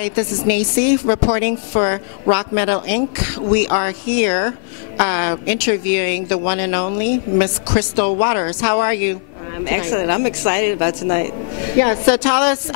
Hi, this is Naycee reporting for RockMetal Inc. We are here interviewing the one and only Miss Crystal Waters. How are you? I'm excellent. I'm excited about tonight. Yeah, so tell us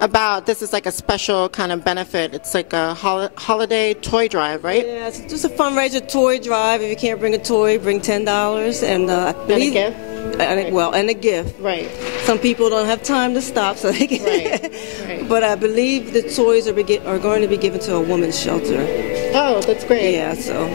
about, this is like a special kind of benefit. It's like a holiday toy drive, right? Yeah, it's just a fundraiser toy drive. If you can't bring a toy, bring $10. And I believe, and a gift? And a gift. Right. Some people don't have time to stop, so they can. Right. But I believe the toys are going to be given to a women's shelter. Oh, that's great. Yeah, so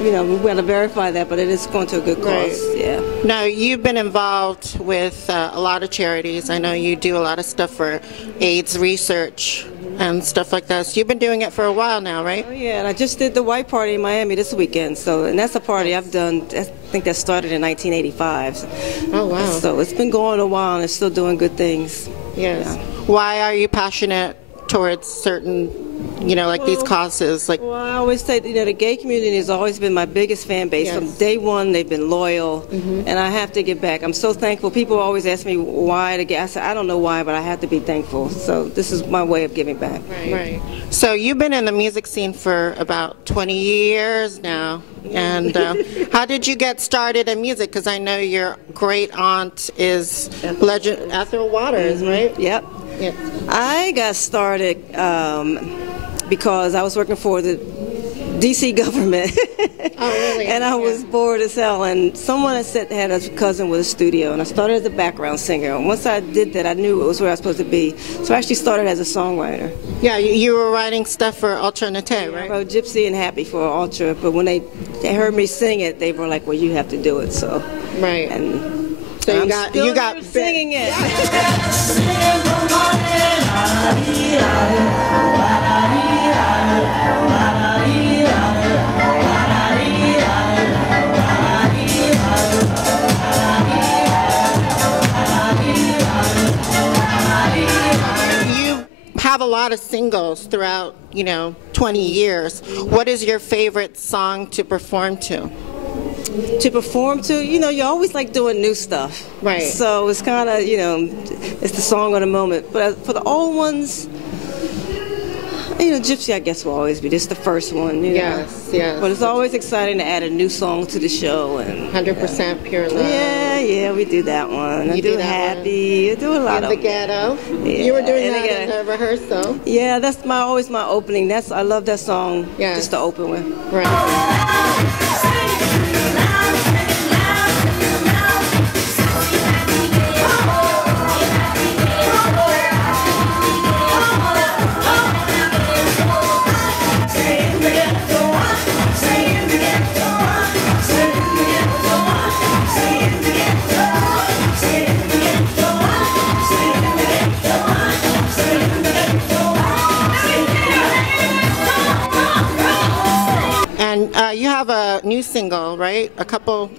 we got to verify that, but it is going to a good cause. Right. Yeah. Now, you've been involved with a lot of charities. I know you do a lot of stuff for AIDS research and stuff like that. So you've been doing it for a while now, right? Oh, yeah, and I just did the white party in Miami this weekend. And that's a party I've done, I think that started in 1985. Oh, wow. So it's been going a while and it's still doing good things. Yes. Yeah. Why are you passionate towards certain, these causes? Well, I always say, the gay community has always been my biggest fan base. Yes. From day one, they've been loyal, and I have to give back. I'm so thankful. People always ask me why to get. I said, I don't know why, but I have to be thankful. So this is my way of giving back. Right. So you've been in the music scene for about 20 years now. And how did you get started in music? Because I know your great aunt is legend Ethel Waters, right? Yep. Yep. I got started because I was working for the D.C. government. Oh, really? And I was bored as hell. And someone had a cousin with a studio, and I started as a background singer. And once I did that, I knew it was where I was supposed to be. So I actually started as a songwriter. Yeah, you were writing stuff for Ultra Nate, right? I wrote Gypsy and Happy for Ultra, but when they heard me sing it, they were like, well, you have to do it. So right. And so you got singing it. Have a lot of singles throughout 20 years. What is your favorite song to perform to? You always like doing new stuff, right? So it's kind of it's the song of the moment. But for the old ones, Gypsy, I guess, will always be just the first one. Yes. But it's always exciting to add a new song to the show. And 100% Pure Love. Yeah, we do that one. I do Happy. I do a lot of the Ghetto. Yeah, you were doing that in the rehearsal. Yeah, that's always my opening. I love that song. Yes. Just to open with. Right. You have a new single, right? A couple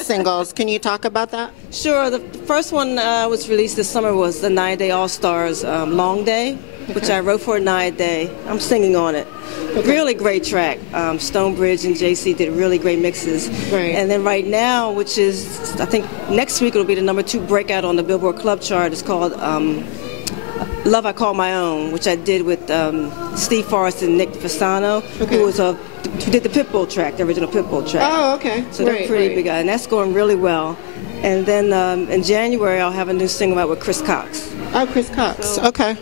singles. Can you talk about that? Sure. The first one was released this summer was the 9 Day All Stars Long Day, which I wrote for 9 Day. I'm singing on it. Okay. Really great track. Stonebridge and JC did really great mixes. Right. And then right now, which is, I think next week it'll be the #2 breakout on the Billboard Club chart. It's called Love I Call My Own, which I did with Steve Forrest and Nick Fasano, who did the Pitbull track, the original Pitbull track. Oh, okay. So they're pretty big guys, and that's going really well. And then in January, I'll have a new single out with Chris Cox. Oh, Chris Cox. Okay.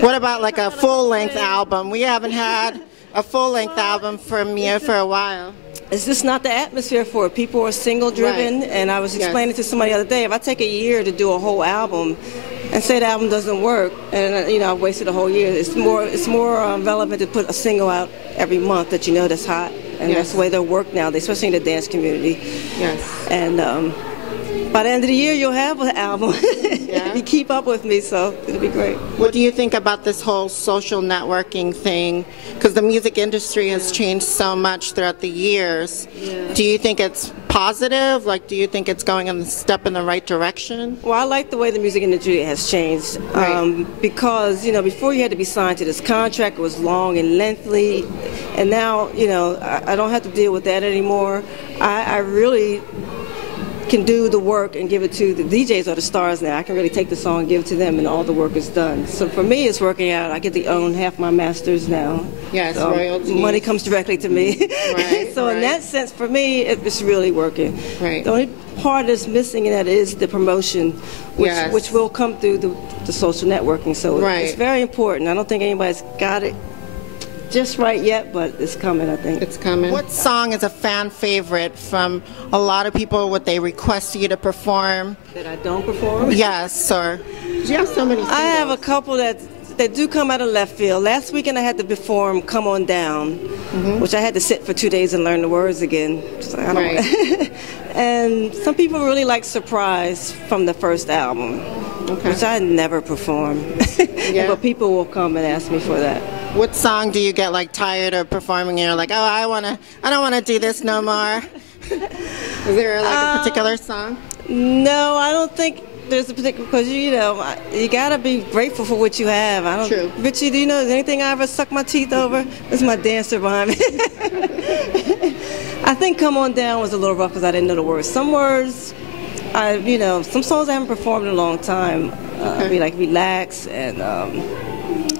What about like a full-length album? We haven't had a full-length album from you for a while. It's just not the atmosphere for it. People are single-driven, right. And I was explaining to somebody the other day, if I take a year to do a whole album, and say the album doesn't work, and I've wasted a whole year. It's more relevant to put a single out every month that that's hot, and that's the way they'll work now, especially in the dance community. Yes. And by the end of the year, you'll have an album. Yeah. You keep up with me, so it'll be great. What do you think about this whole social networking thing? Because the music industry has changed so much throughout the years. Yeah. Do you think it's positive? Like, do you think it's going a step in the right direction? Well, I like the way the music industry has changed. Right. Because, before you had to be signed to this contract, it was long and lengthy. And now, I don't have to deal with that anymore. I really can do the work and give it to the DJs or the stars now. I can really take the song and give it to them, and all the work is done. So for me, it's working out. I get to own half my masters now. Yes, so royalties. Money comes directly to me. Right, so in that sense, for me, it's really working. Right. The only part that's missing in that is the promotion, which will come through the social networking. So it's very important. I don't think anybody's got it just right yet, but it's coming, I think. It's coming. What song is a fan favorite from a lot of people? What they request you to perform? That I don't perform? Yes, or you have so many singles. I have a couple that do come out of left field. Last weekend I had to perform Come On Down, which I had to sit for 2 days and learn the words again. So I don't and some people really like Surprise from the first album, which I never perform. But people will come and ask me for that. What song do you get like tired of performing and you're like, oh, I don't want to do this no more? Is there like a particular song? No, I don't think there's a particular, because you gotta be grateful for what you have. I don't. True. Richie, do you know, is there anything I ever sucked my teeth over? This is my dancer behind me. I think Come On Down was a little rough because I didn't know the words. Some words, some songs I haven't performed in a long time. Be like Relax and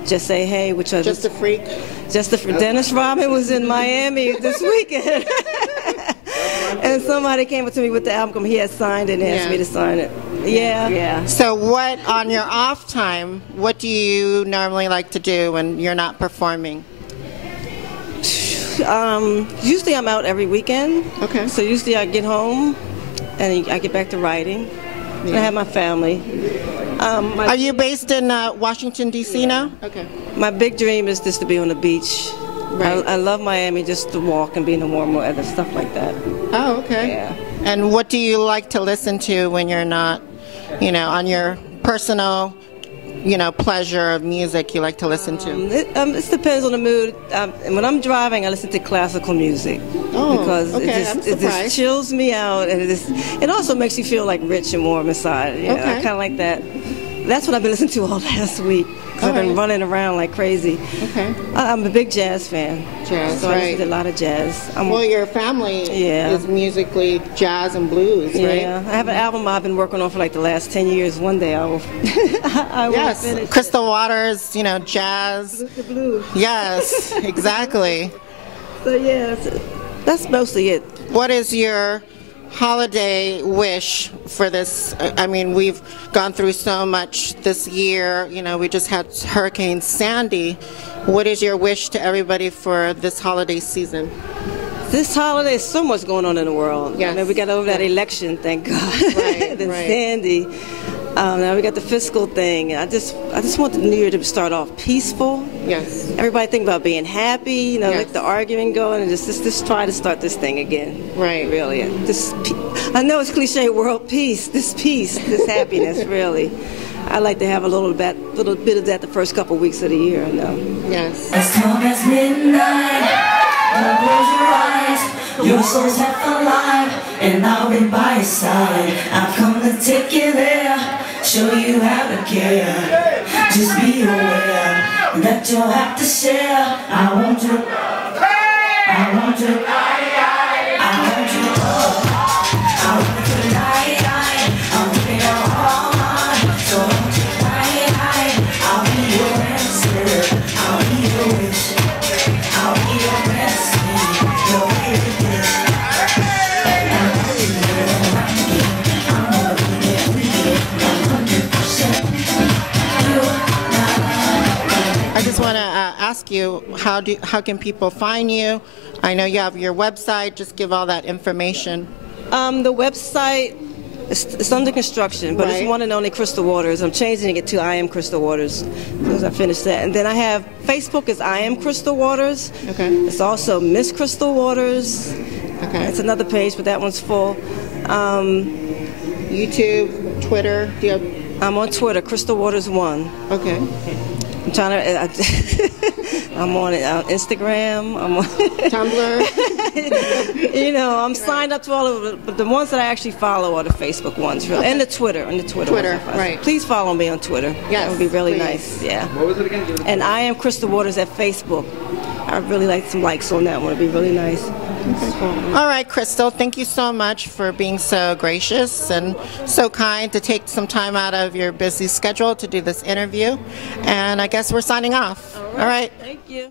Just Say Hey, which are Just a Freak. Just a Freak. Dennis Rodman was in Miami this weekend. And somebody came up to me with the album he had signed and asked me to sign it. Yeah. So what, on your off time, what do you normally like to do when you're not performing? Usually I'm out every weekend. Okay. So usually I get home and I get back to writing. And I have my family. Are you based in Washington, D.C. now? Okay. My big dream is just to be on the beach. Right. I love Miami, just to walk and be in the warm weather, stuff like that. Oh, okay. Yeah. And what do you like to listen to when you're not, on your personal, pleasure of music you like to listen to? It depends on the mood. When I'm driving, I listen to classical music. Oh, because it just chills me out, and it also makes you feel like rich and warm inside. I kind of like that. That's what I've been listening to all last week. I've been running around like crazy. Okay. I'm a big jazz fan. Jazz, so I listen to a lot of jazz. Well, your family is musically jazz and blues, right? Yeah. I have an album I've been working on for like the last 10 years. One day I will finish Crystal Waters, jazz. The blues. Yes, exactly. So, that's mostly it. What is your holiday wish for this? I mean, we've gone through so much this year. We just had Hurricane Sandy. What is your wish to everybody for this holiday season? This holiday, so much going on in the world. Yes. We got over that election, thank God. Right, then Sandy. Now we got the fiscal thing. I just want the new year to start off peaceful. Yes. Everybody think about being happy, let the argument go, and just try to start this thing again. Right. Really. I know it's cliche, world peace, this happiness, really. I like to have a little bit of that the first couple weeks of the year. Yes. As calm as midnight, don't close your eyes. Your soul's half alive, and I'll be by your side. I've come to take you there. Show you how to care. Just be aware that you'll have to share. I want you. I want you. I want you. I want you tonight. I'm looking all on. So I want you tonight. I'll be your answer. I'll be your wish. I'll be your blessing. Your favorite dish. I just want to ask you, how can people find you? I know you have your website. Just give all that information. The website, it's under construction, but it's one and only Crystal Waters. I'm changing it to I Am Crystal Waters as I finish that. And then I have Facebook is I Am Crystal Waters. Okay. It's also Miss Crystal Waters. Okay. It's another page, but that one's full. YouTube, Twitter. Do you have... I'm on Twitter, Crystal Waters 1. Okay. I'm trying to. I'm on Instagram. I'm on Tumblr. I'm signed up to all of it, but the ones that I actually follow are the Facebook ones, really, and the Twitter, Twitter, right? Please follow me on Twitter. Yes, that would be really nice. Yeah. What was it again? And I Am Crystal Waters at Facebook. I really like some likes on that one. It'd be really nice. All right, Crystal, thank you so much for being so gracious and so kind to take some time out of your busy schedule to do this interview. And I guess we're signing off. All right. Thank you.